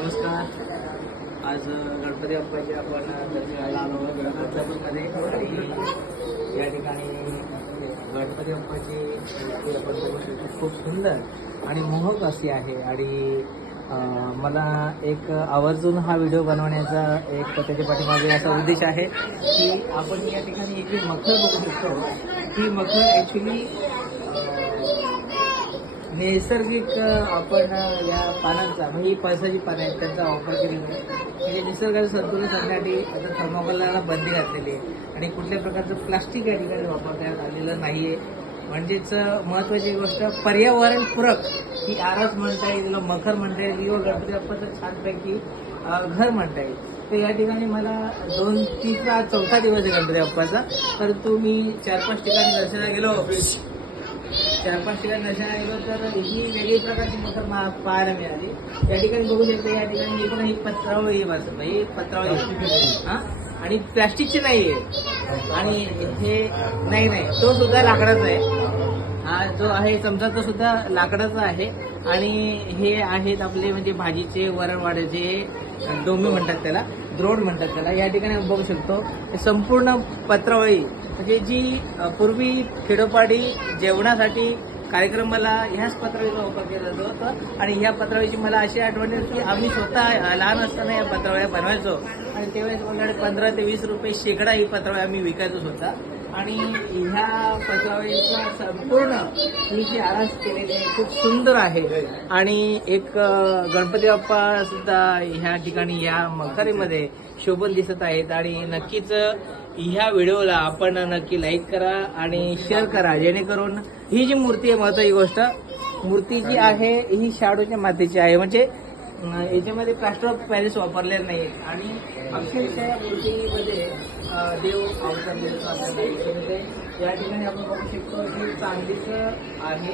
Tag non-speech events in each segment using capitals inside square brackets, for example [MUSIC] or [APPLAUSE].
नमस्कार. आज गणपती बाप्पाचे आपण दर्शनाला आलो आहोत आणि या ठिकाणी गणपती बाप्पाची मूर्ती आपण बघू शकतो. खूप सुंदर आणि मोहक अशी आहे. आणि मला एक आवर्जून हा व्हिडिओ बनवण्याचा एक त्याच्या पाठीमागे असा उद्देश आहे की आपण या ठिकाणी एक मखर बघू शकतो. ही मखर ॲक्च्युली नैसर्गिक आपण या पानांचा म्हणजे ही पळसाची पानं आहेत त्यांचा वापर केलेला आहे. म्हणजे निसर्गाचं संतुलन साधण्यासाठी आता थर्माकोलला बंदी घातलेली आहे. आणि कुठल्या प्रकारचं प्लास्टिक या ठिकाणी वापरण्यात आलेलं नाही आहे म्हणजेच महत्त्वाची गोष्ट पर्यावरणपूरक ही आरस म्हणता येईल तिला मखर म्हणता येईल किंवा गणपती बाप्पाचं छानपैकी घर म्हणता येईल. तर या ठिकाणी मला दोन तिसरा चौथा दिवस आहे गणपती बाप्पाचा. परंतु मी चार पाच ठिकाणी दर्शनाला गेलो चार पाच ठिकाणी दर्शनाला गेलो तर ही वेगळी प्रकारची मखर मा पाहायला मिळाली. या ठिकाणी बघू शकतो या ठिकाणी एकूण ही पत्रावळी बसत ही पत्रावळी हा? आणि प्लॅस्टिकचे नाही आहे आणि हे नाही नाही. तो सुद्धा लाकडाचा आहे. हा जो आहे चमचा तो सुद्धा लाकडाचा आहे. आणि हे आहेत आपले म्हणजे भाजीचे वरणवाड्याचे डोमे म्हणतात त्याला द्रोड म्हणतात त्याला. या ठिकाणी आपण बघू शकतो संपूर्ण पत्रावळी म्हणजे जी पूर्वी खेडोपाडी जेवणासाठी कार्यक्रमाला ह्याच पत्रावळीचा वापर केला जातो आणि ह्या पत्रावळीची मला अशी आठवण येते की आम्ही स्वतः लहान असताना या पत्रावळ्या बनवायचो. आणि त्यावेळेस मला पंधरा ते वीस रुपये शेकडा ही पत्रावळी आम्ही विकायचो स्वतः. आणि ह्या पत्रावळीचा संपूर्ण मी जी आरास केलेली आहे खूप सुंदर आहे. आणि एक गणपती बाप्पा सुद्धा ह्या ठिकाणी या मखरीमध्ये शोभून दिसत आहेत. आणि नक्कीच ह्या व्हिडिओला आपण नक्की लाईक करा आणि शेअर करा. जेणेकरून ही जी मूर्ती आहे महत्वाची गोष्ट मूर्ती जी आहे ही शाडूच्या मातीची आहे. म्हणजे याच्यामध्ये प्लास्टर ऑफ पॅरिस वापरलेलं नाही आणि अक्षरशः या मूर्तीमध्ये देव अवतरलेलं आपल्याला म्हणजे या ठिकाणी आपण बघू शकतो हे चांदीचं आहे.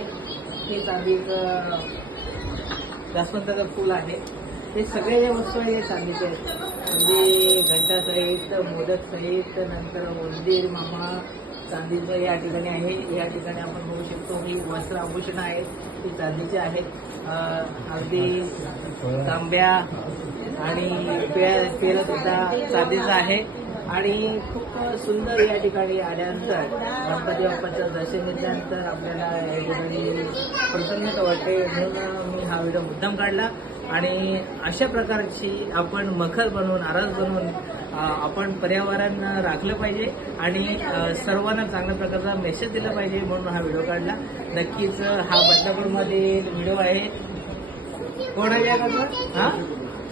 हे चांदीचं जास्वंताचं फुल आहे. हे सगळे जे वस्तू आहे हे चांदीचे आहेत. म्हणजे घंटा सहित मोदक सहित नंतर उंदीर मामा चांदीचं या ठिकाणी आहे. या ठिकाणी आपण बघू शकतो की वस्त्र आभूषणं आहेत ती चांदीचे आहेत अगदी तांब्या आणि पेळ सुद्धा साधीच आहे. आणि खूप सुंदर या ठिकाणी आल्यानंतर गणपती बाप्पाचं दर्शन घेतल्यानंतर आपल्याला या ठिकाणी प्रसन्नता वाटते. म्हणून मी हा व्हिडिओ मुद्दाम काढला. आणि अशा प्रकारची आपण मखर बनवून आरस बनवून आपण पर्यावरण राखलं पाहिजे आणि सर्वांना चांगल्या प्रकारचा मेसेज दिला पाहिजे म्हणून हा व्हिडिओ काढला. नक्कीच हा बदलापूरमध्ये व्हिडिओ आहे. कोण आहे या हा?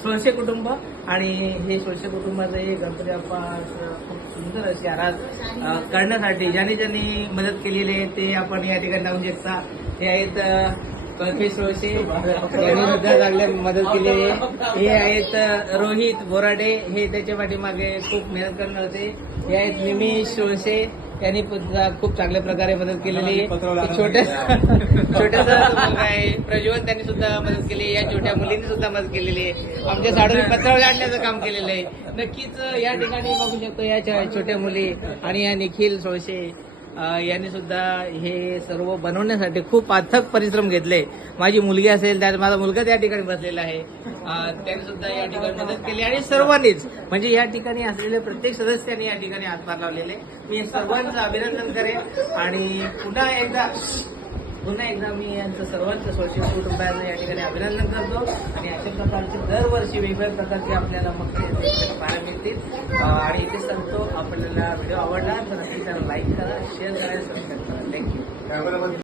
सोळशे कुटुंब. आणि हे सोळशे कुटुंबाचं हे गणपती बाप्पा खूप सुंदर अशी आराध करण्यासाठी ज्याने ज्यांनी मदत केलेली आहे ते आपण या ठिकाणी लावून शकता. हे आहेत कल्पेश सोळशे [LAUGHS] यांनी सुद्धा चांगल्या मदत केली. आहे हे आहेत रोहित बोराडे. हे त्याच्या पाठीमागे खूप मेहनत करणार होते. हे आहेत निमिष त्यांनी सुद्धा खूप चांगल्या प्रकारे मदत केलेली आहे. छोट्या [LAUGHS] छोट्यासा मुलगा आहे. प्रज्वल त्यांनी सुद्धा मदत केली या छोट्या मुलींनी सुद्धा मदत केलेली आहे. आमच्या साडूने पत्रावळी आणण्याचं काम केलेलं आहे. नक्कीच या ठिकाणी बघू शकतो या छोट्या मुली आणि या निखिल सोळशे यांनी सुद्धा हे सर्व बनवण्यासाठी खूप अथक परिश्रम घेतले. माझी मुलगी असेल त्यात माझा मुलगा त्या ठिकाणी बसलेला आहे. त्यांनी सुद्धा या ठिकाणी मदत केली आणि सर्वांनीच म्हणजे या ठिकाणी असलेले प्रत्येक सदस्यांनी या ठिकाणी हातभार लावलेले. मी सर्वांचं अभिनंदन करेन आणि पुन्हा एकदा पुन्हा एकदा मी यांचं सर्वांचं सोशल कुटुंबाचं या ठिकाणी अभिनंदन करतो. आणि अशा प्रकारचे दरवर्षी वेगवेगळ्या प्रकारचे आपल्याला मग पाहायला मिळतील. आणि इथे सांगतो आपल्याला व्हिडिओ आवडला तर नक्की त्याला लाईक करा शेअर करायला सबस्क्राईब करा. थँक्यू